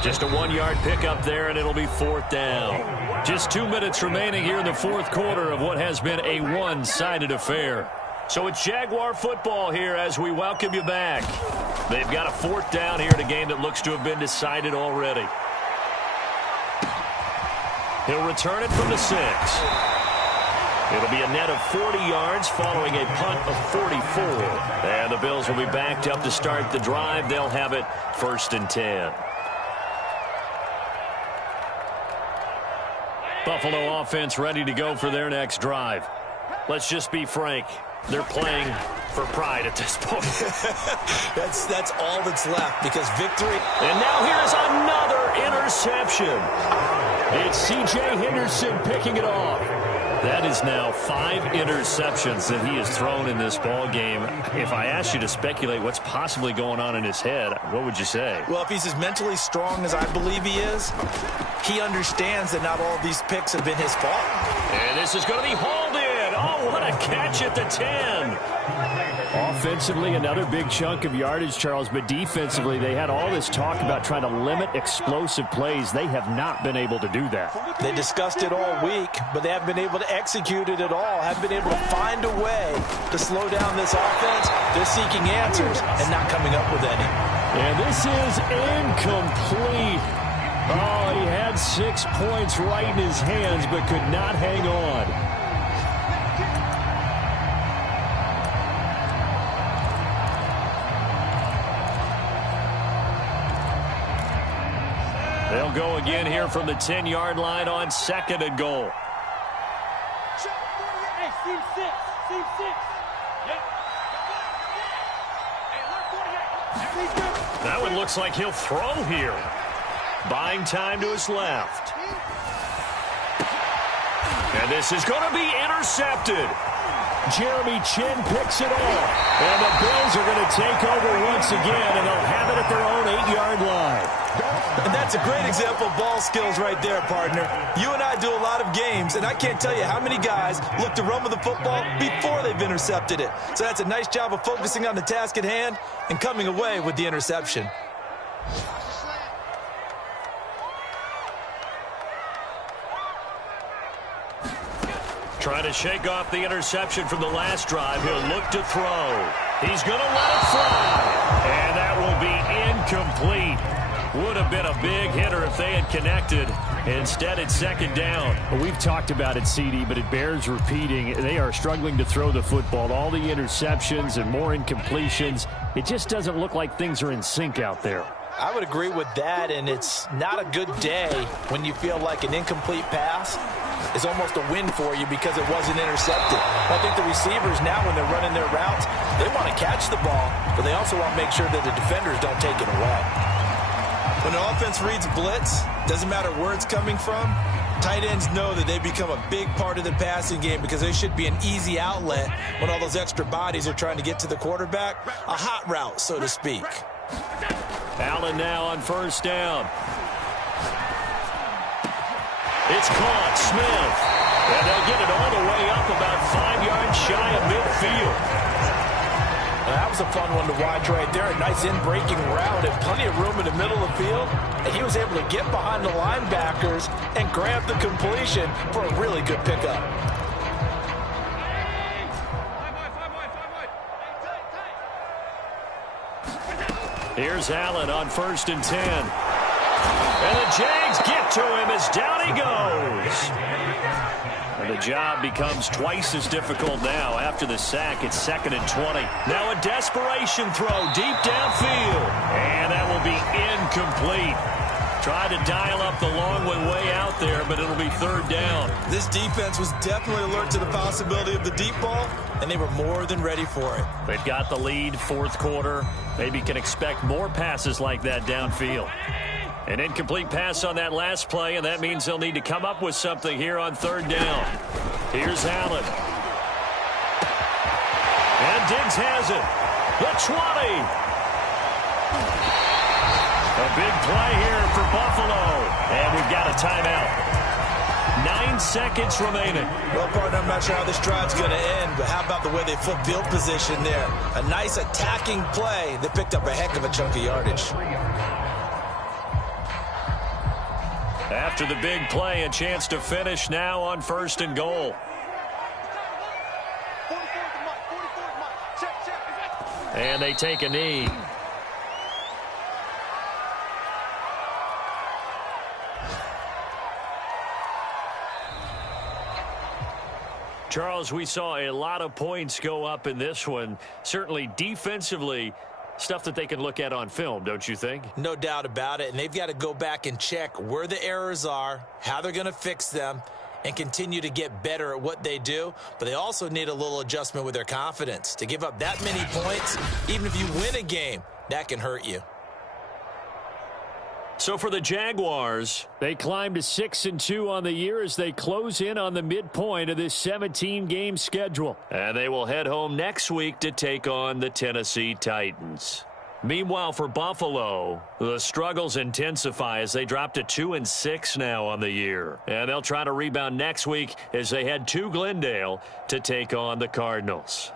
Just a 1-yard pickup there, and it'll be 4th down. Just 2 minutes remaining here in the 4th quarter of what has been a one-sided affair. So it's Jaguar football here as we welcome you back. They've got a 4th down here in a game that looks to have been decided already. He'll return it from the 6. It'll be a net of 40 yards following a punt of 44. And the Bills will be backed up to start the drive. They'll have it 1st and 10. Buffalo offense ready to go for their next drive. Let's just be frank. They're playing for pride at this point. That's all that's left because victory. And now here's another interception. It's C.J. Henderson picking it off. That is now 5 interceptions that he has thrown in this ball game. If I asked you to speculate what's possibly going on in his head, what would you say? Well, if he's as mentally strong as I believe he is, he understands that not all of these picks have been his fault. And this is going to be hauled in. Oh, what a catch at the 10. Offensively, another big chunk of yardage, Charles, but defensively, they had all this talk about trying to limit explosive plays. They have not been able to do that. They discussed it all week, but they haven't been able to execute it at all, haven't been able to find a way to slow down this offense. They're seeking answers and not coming up with any. And this is incomplete. Oh, he had 6 points right in his hands, but could not hang on. They'll go again here from the 10-yard line on 2nd and goal. Hey, seam 6. Seam 6. Yep. That one looks like he'll throw here. Buying time to his left. And this is going to be intercepted. Jeremy Chinn picks it off. And the Bills are going to take over once again, and they'll have it at their own 8-yard line. And that's a great example of ball skills right there, partner. You and I do a lot of games, and I can't tell you how many guys look to run with the football before they've intercepted it. So that's a nice job of focusing on the task at hand and coming away with the interception. Trying to shake off the interception from the last drive. He'll look to throw. He's going to let it fly. And that will be incomplete. Would have been a big hitter if they had connected. Instead, it's 2nd down. Well, we've talked about it, CD, but it bears repeating. They are struggling to throw the football. All the interceptions and more incompletions. It just doesn't look like things are in sync out there. I would agree with that, and it's not a good day when you feel like an incomplete pass is almost a win for you because it wasn't intercepted. I think the receivers now, when they're running their routes, they want to catch the ball, but they also want to make sure that the defenders don't take it away. When an offense reads blitz, doesn't matter where it's coming from, tight ends know that they become a big part of the passing game because they should be an easy outlet when all those extra bodies are trying to get to the quarterback. A hot route, so to speak. Allen now on 1st down. It's caught. Smith. And they'll get it all the way up about 5 yards shy of midfield. That was a fun one to watch right there. A nice in-breaking route and plenty of room in the middle of the field. And he was able to get behind the linebackers and grab the completion for a really good pickup. Here's Allen on 1st and 10. And the Jags get to him as down he goes. And the job becomes twice as difficult now. After the sack, it's 2nd and 20. Now a desperation throw deep downfield. And that will be incomplete. Try to dial up the long one way out there, but it'll be 3rd down. This defense was definitely alert to the possibility of the deep ball, and they were more than ready for it. They've got the lead, 4th quarter. Maybe can expect more passes like that downfield. An incomplete pass on that last play, and that means they'll need to come up with something here on 3rd down. Here's Allen. And Diggs has it. The 20. A big play here for Buffalo. And we've got a timeout. 9 seconds remaining. Well, partner, I'm not sure how this drive's going to end, but how about the way they flip field position there? A nice attacking play that picked up a heck of a chunk of yardage. After the big play, a chance to finish now on 1st and goal. 44 is Mike. 44 is Mike. Check. And they take a knee. Charles, we saw a lot of points go up in this one. Certainly defensively, stuff that they can look at on film, don't you think? No doubt about it, and they've got to go back and check where the errors are, how they're going to fix them, and continue to get better at what they do. But they also need a little adjustment with their confidence. To give up that many points, even if you win a game, that can hurt you. So for the Jaguars, they climb to 6-2 on the year as they close in on the midpoint of this 17-game schedule. and they will head home next week to take on the Tennessee Titans. Meanwhile, for Buffalo, the struggles intensify as they drop to 2-6 now on the year. And they'll try to rebound next week as they head to Glendale to take on the Cardinals.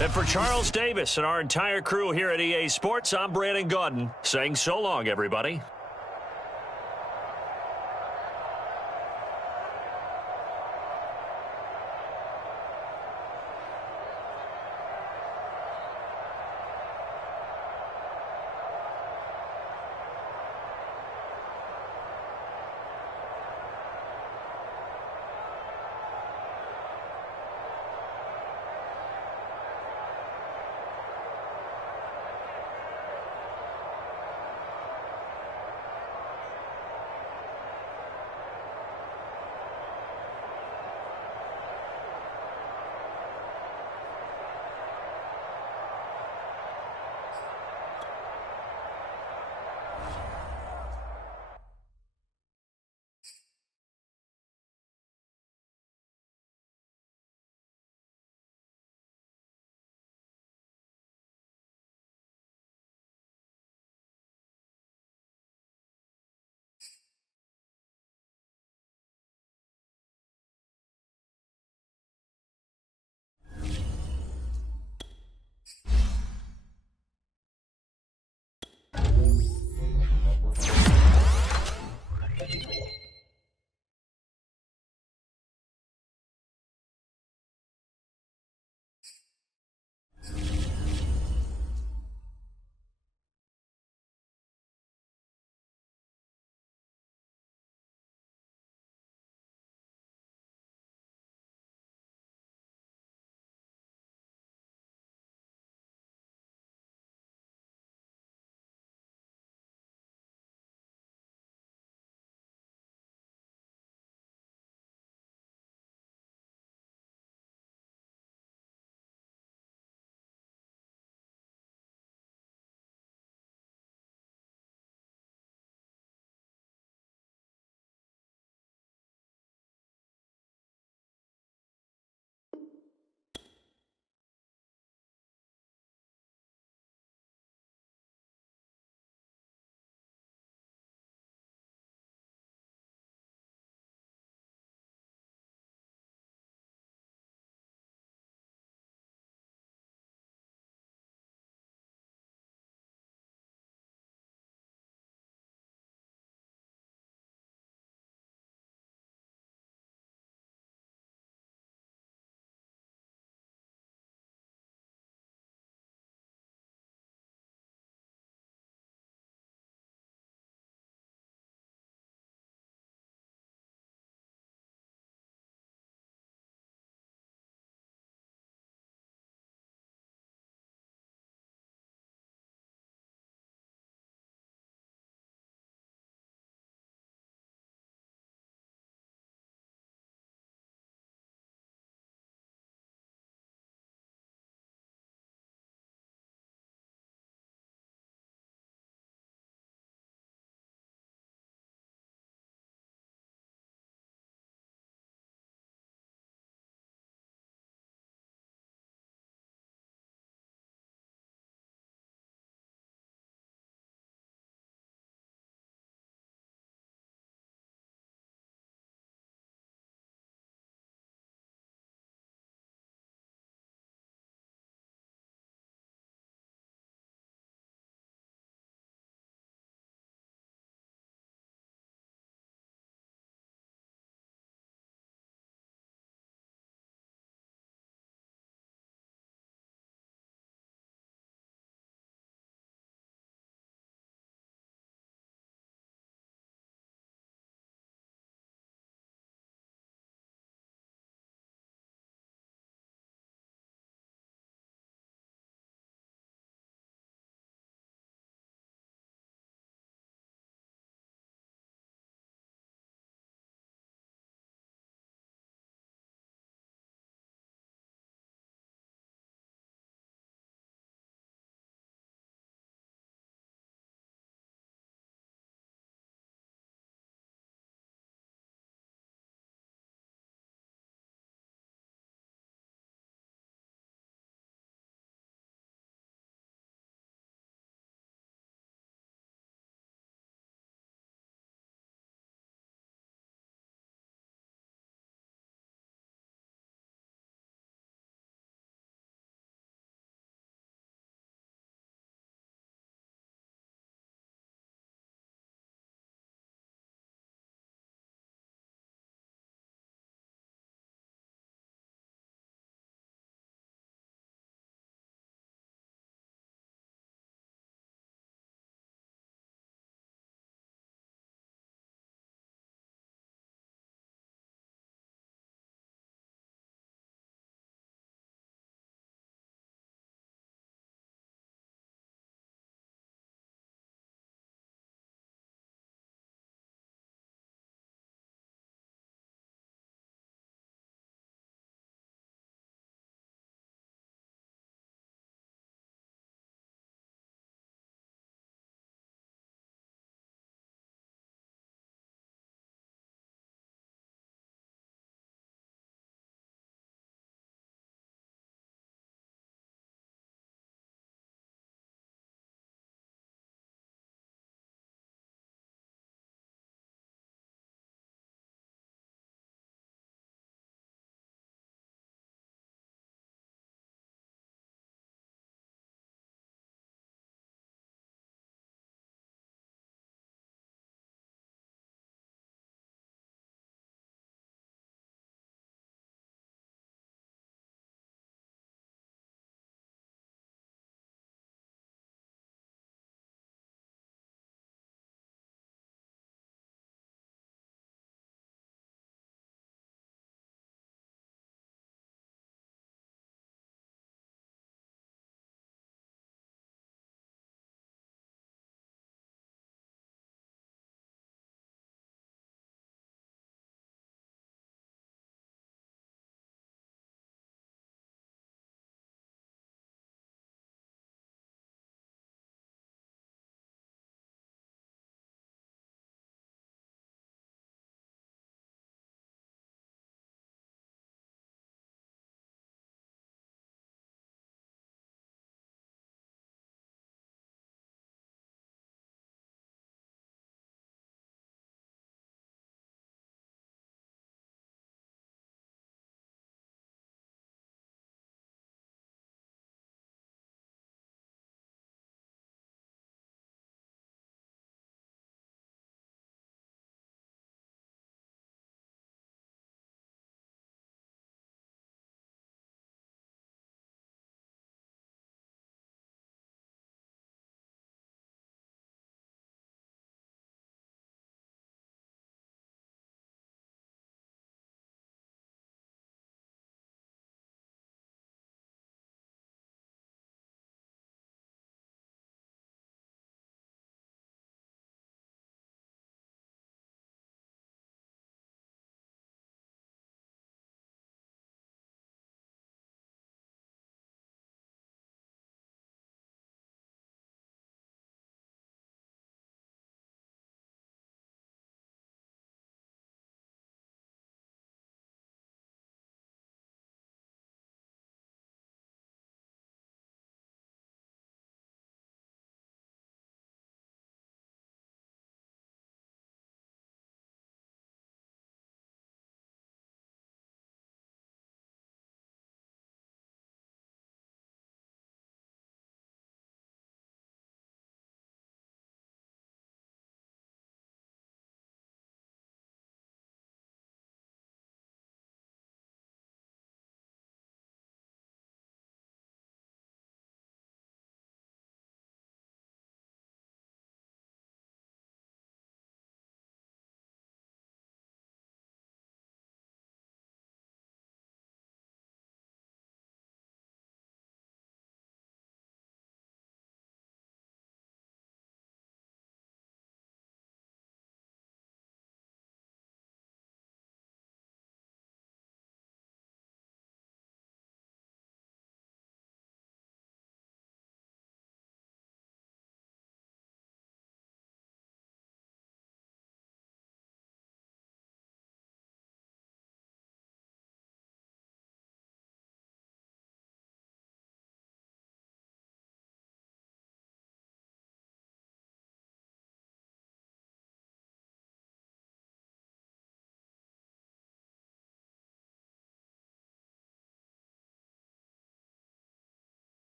And for Charles Davis and our entire crew here at EA Sports, I'm Brandon Gaudin saying so long, everybody.